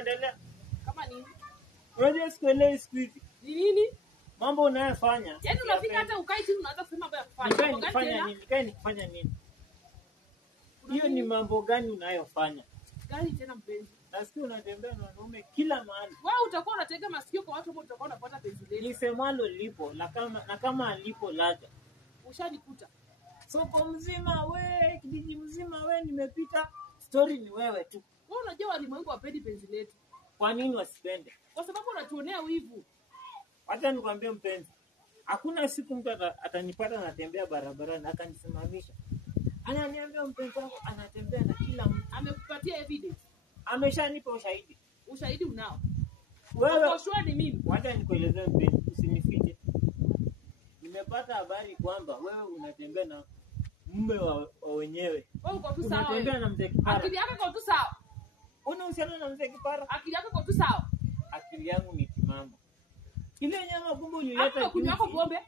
inaendelea? Kama nini? Unajua sikuelewi siku hizi. Ni nini? Mambo unayofanya. Yaani unafika hata ukai chini unaanza kusema mambo ya kufanya. Nikae nikifanya nini? Hiyo ni mambo gani unayofanya? Gani tena mpenzi? Nasikia unatembea na wanaume kila mahali. Wewe utakuwa unatega masikio kwa watu ambao utakuwa unapata penzi letu. Nisemalo lipo na kama alipo laja. Ushanikuta. Soko mzima we, kijiji mzima we nimepita. Story ni wewe tu. Wewe unajua walimwengu wapendi penzi letu. Kwa nini wasipende? Kwa sababu unatuonea wivu. Hata nikwambie mpenzi. Hakuna siku mtu atanipata natembea barabarani akanisimamisha. Ananiambia mpenzi wako anatembea na kila mtu. Amekupatia evidence. Ameshanipa ushahidi. Ushahidi unao. Wewe Uko sure ni mimi? Wacha nikuelezee mpenzi, usinifiche. Nimepata habari kwamba wewe unatembea na mume wa wenyewe. Wewe uko tu sawa. Unatembea na mzee Kipara. Akili yako iko tu sawa. Una uhusiano na mzee Kipara? Akili yako iko tu sawa. Akili yangu ni timamu. Ile nyama kumbe ulileta juzi. Kunywa pombe?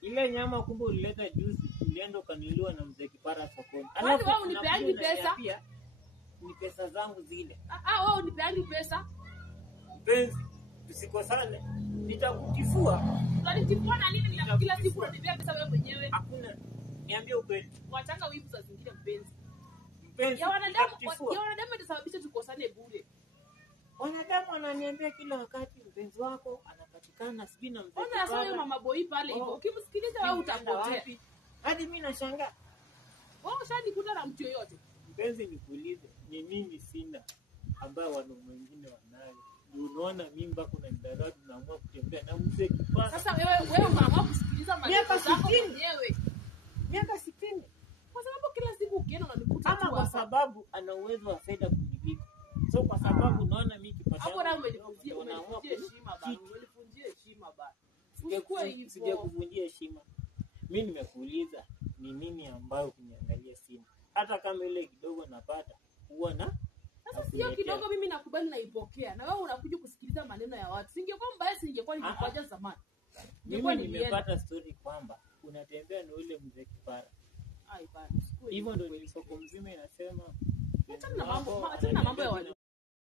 Ile nyama kumbe ulileta juzi, ulienda ukaniliwa na mzee Kipara sokoni. Alafu wewe unipeangi pesa? Ni pesa zangu zile. Wewe unipeangi pesa? Mpenzi, tusikosane. Nitakutifua. Utanitifua na nini? Kila siku unanipea pesa wewe mwenyewe. Hakuna. Niambie ukweli. Wachanga wivu za zingine mpenzi. Mpenzi, ya wanadamu itasababisha tukosane bure. Wanadamu wananiambia kila wakati mpenzi wako anapatikana sijui na mpenzi. Ona sasa mama boy pale hivyo. Ukimsikiliza wewe utapotea. Hadi mimi nashangaa. Wewe ushanikuta na mtu yoyote? Mpenzi nikuulize, ni mimi sina ambao wanaume wengine wanayo. Unaona mimi mpaka unanidharau tunaamua kutembea na mzee Kipara. Sasa wewe unaamua kusikiliza maneno zako mwenyewe. Miaka 60. Kwa sababu kila siku ukienda unanikuta tu kwa sababu ana uwezo wa fedha kunilika. So kwa sababu unaona mimi kipata. Hapo na umenivunjia heshima bana. Umenivunjia heshima bana. Usikuwe hivyo. Sijakuvunjia heshima. Mimi nimekuuliza ni nini ambayo kuniangalia sina. Hata kama ile kidogo napata huwa na sasa sio kidogo mimi nakubali naipokea. Na wewe unakuja kusikiliza maneno ya watu. Singekuwa mbaya singekuwa ningekuacha zamani. Mimi nimepata story kwamba unatembea na ule mzee Kipara. Bana. Hivyo ndio soko mzima inasema. Acha na mambo ya watu.